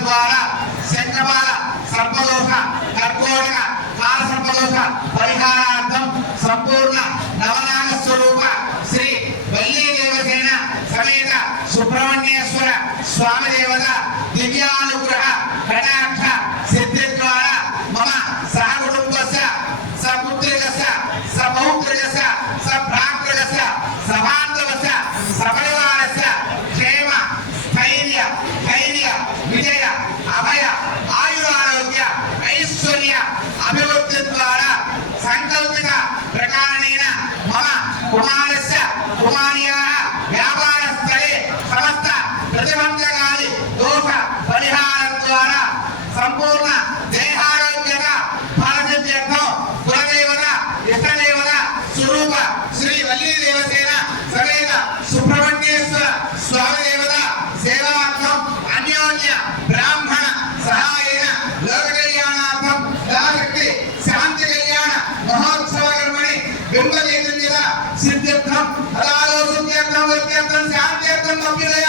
ద్వారా శంఖమాల సర్పదోష కర్కోటక కాల సర్పదోష పరిహారార్థం సంపూర్ణ నవనాగ స్వరూప శ్రీ వల్లీ దేవసేన సమేత సుబ్రహ్మణ్యేశ్వర స్వామి దేవత ప్రకారేణ మమ కుమారస్య కుమార్యాः వ్యాపారస్థలే సమస్త ప్రతిబంధకాలి దోష పరిహారం ద్వారా సంపూర్ణ దేహారోగ్యత ఫలసిద్ధ్యర్థం కులదేవత ఇష్టదేవత స్వరూప శ్రీ వల్లీ దేవసేన సమేత సుబ్రహ్మణ్యేశ్వర స్వామి దేవత సేవార్థం అన్యోన్య आता आज असो त्या काम त्या काम त्या काम आपल्याला